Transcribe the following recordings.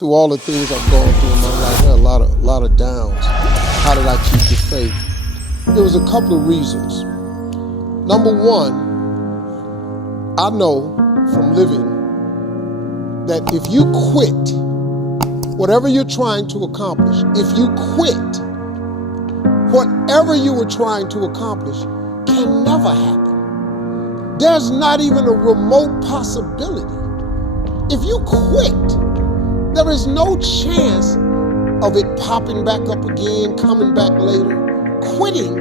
Through all the things I've gone through in my life, I had a lot of downs. How did I keep the faith? There was a couple of reasons. Number one, I know from living that if you quit whatever you're trying to accomplish, if you quit whatever you were trying to accomplish, can never happen. There's not even a remote possibility. If you quit, there is no chance of it popping back up again, coming back later. Quitting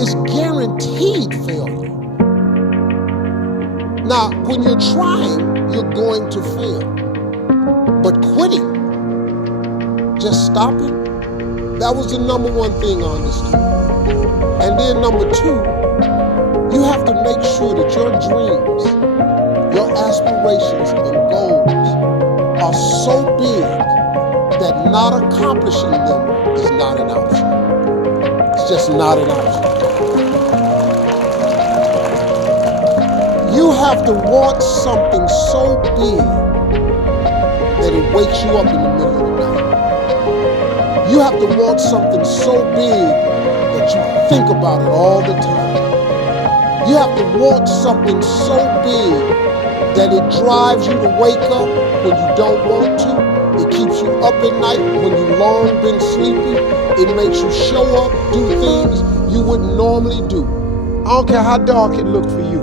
is guaranteed failure. Now, when you're trying, you're going to fail. But quitting, just stopping, that was the number one thing I understood. And then number two, you have to make sure that your dreams, your aspirations and goals are so big that not accomplishing them is not an option. It's just not an option. You have to want something so big that it wakes you up in the middle of the night. You have to want something so big that you think about it all the time. You have to want something so big that it drives you to wake up when you don't want to. It keeps you up at night when you've long been sleepy. It makes you show up, do things you wouldn't normally do. I don't care how dark it looked for you.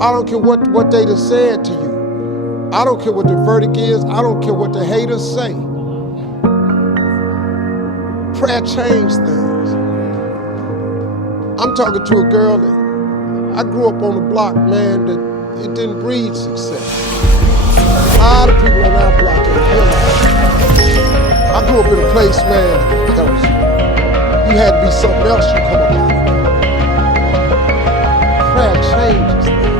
I don't care what they done said to you. I don't care what the verdict is. I don't care what the haters say. Prayer changed things. I'm talking to a girl that I grew up on a block, man, that it didn't breed success. A lot of people on our block ain't here. I grew up in a place, man, that was, you had to be something else you come about. Prayer changes things.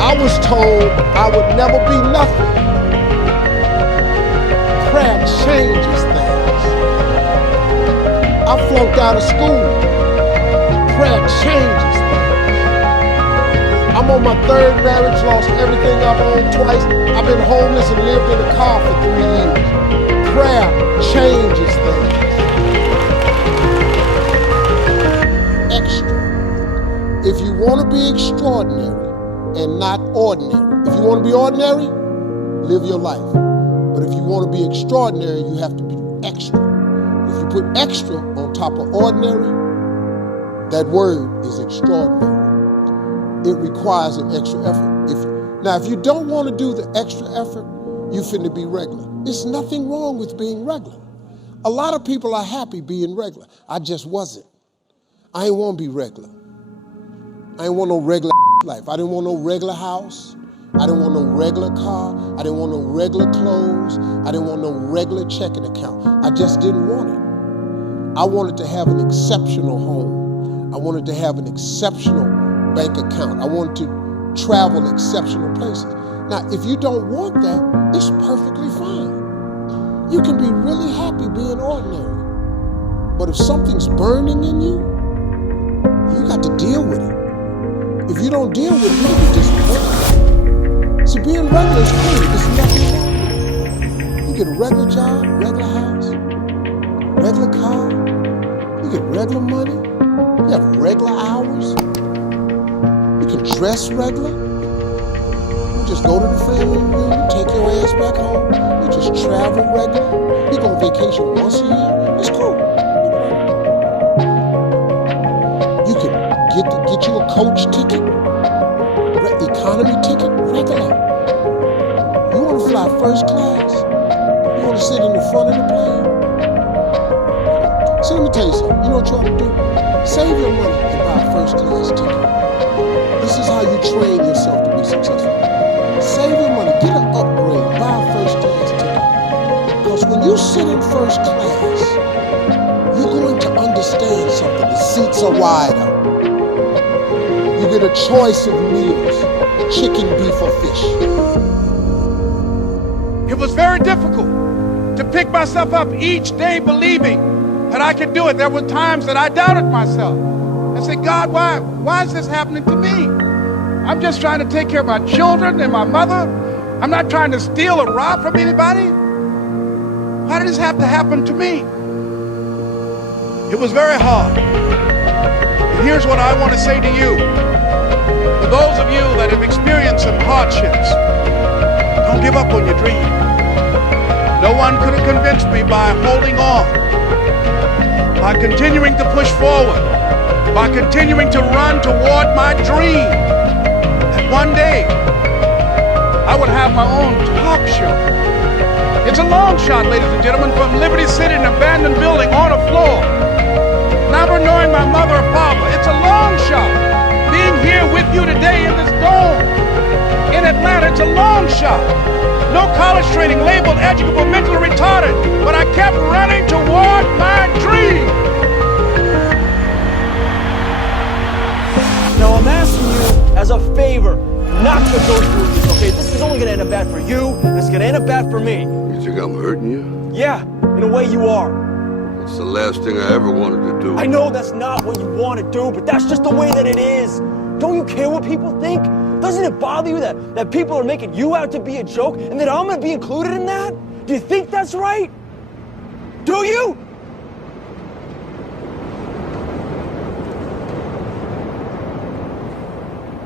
I was told I would never be nothing. Prayer changes things. I flunked out of school. Prayer changes things. I'm on my third marriage, lost everything I've owned twice. I've been homeless and lived in a car for 3 years. Prayer changes things. Extra. If you want to be extraordinary and not ordinary, if you want to be ordinary, live your life. But if you want to be extraordinary, you have to be extra. If you put extra on top of ordinary, that word is extraordinary. It requires an extra effort. Now, if you don't want to do the extra effort, you finna be regular. There's nothing wrong with being regular. A lot of people are happy being regular. I just wasn't. I ain't want to be regular. I ain't want no regular life. I didn't want no regular house. I didn't want no regular car. I didn't want no regular clothes. I didn't want no regular checking account. I just didn't want it. I wanted to have an exceptional home. I wanted to have an exceptional bank account. I wanted to travel exceptional places. Now, if you don't want that, it's perfectly fine. You can be really happy being ordinary. But if something's burning in you, you got to deal with it. If you don't deal with it, you'll be disappointed. See, being regular is cool. There's nothing wrong with it. You get a regular job, regular house, regular car. You get regular money. You have regular hours. You can dress regular. You just go to the family reunion, take your ass back home. You just travel regular. You go on vacation once a year. It's cool. You can get you a coach ticket, economy ticket, regular. You want to fly first class? You want to sit in the front of the plane? So let me tell you something. You know what you ought to do? Save your money and buy a first class ticket. This is how you train yourself to be successful. Save your money, get an upgrade, buy a first class ticket. Because when you sit in first class, you're going to understand something. The seats are wider. You get a choice of meals, chicken, beef, or fish. It was very difficult to pick myself up each day believing that I could do it. There were times that I doubted myself and said, God, why is this happening to me? I'm just trying to take care of my children and my mother. I'm not trying to steal or rob from anybody. Why did this have to happen to me? It was very hard. And here's what I want to say to you. For those of you that have experienced some hardships, don't give up on your dream. No one could have convinced me by holding on, by continuing to push forward, by continuing to run toward my dream, that one day I would have my own talk show. It's a long shot, ladies and gentlemen, from Liberty City, an abandoned building on a floor, never knowing my mother or father. It's a long shot. Being here with you today in this dome in Atlanta, it's a long shot. No college training, labeled educable, mentally retarded, but I kept running toward my dream. Now I'm asking you as a favor not to go through this, okay? This is only gonna end up bad for you, and it's gonna end up bad for me. You think I'm hurting you? Yeah, in a way you are. It's the last thing I ever wanted to do. I know that's not what you want to do, but that's just the way that it is. Don't you care what people think? Doesn't it bother you that people are making you out to be a joke and that I'm gonna be included in that? Do you think that's right? Do you?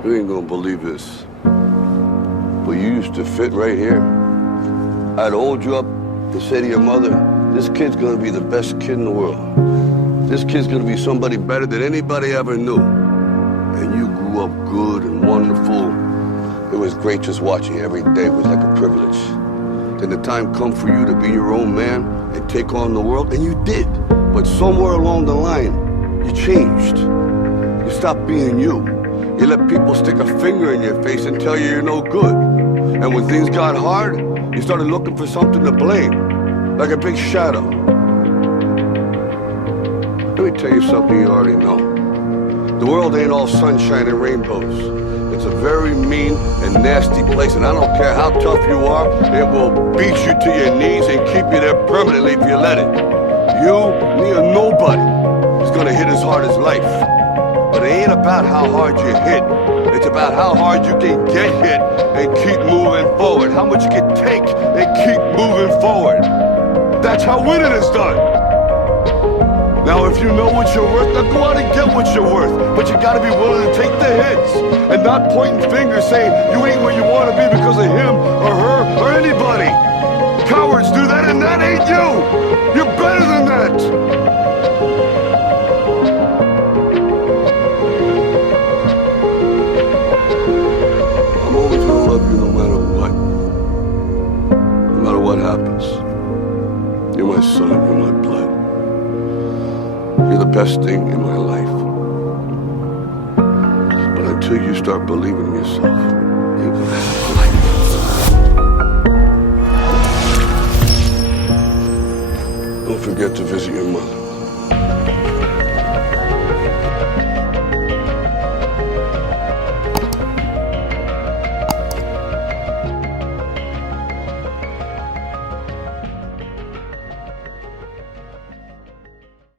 You ain't gonna believe this, but you used to fit right here. I'd hold you up and say to your mother, this kid's gonna be the best kid in the world. This kid's gonna be somebody better than anybody ever knew. And you grew up good and wonderful. It was great just watching you every day. It was like a privilege. Then the time come for you to be your own man and take on the world, and you did. But somewhere along the line, you changed. You stopped being you. You let people stick a finger in your face and tell you you're no good. And when things got hard, you started looking for something to blame, like a big shadow. Let me tell you something you already know. The world ain't all sunshine and rainbows. It's a very mean and nasty place, and I don't care how tough you are, it will beat you to your knees and keep you there permanently if you let it. You, me, or nobody is gonna hit as hard as life. But it ain't about how hard you hit. It's about how hard you can get hit and keep moving forward. How much you can take and keep moving forward. That's how winning is done. Now, if you know what you're worth, now go out and get what you're worth. But you gotta be willing to take the hits and not pointing fingers saying you ain't where you wanna be because of him or her or anybody. Cowards do that, and that ain't you. You're better than that. I'm always gonna love you no matter what. No matter what happens. You're my son, you're my blood. You're the best thing in my life. But until you start believing in yourself, you ain't gonna have a life. Don't forget to visit your mother.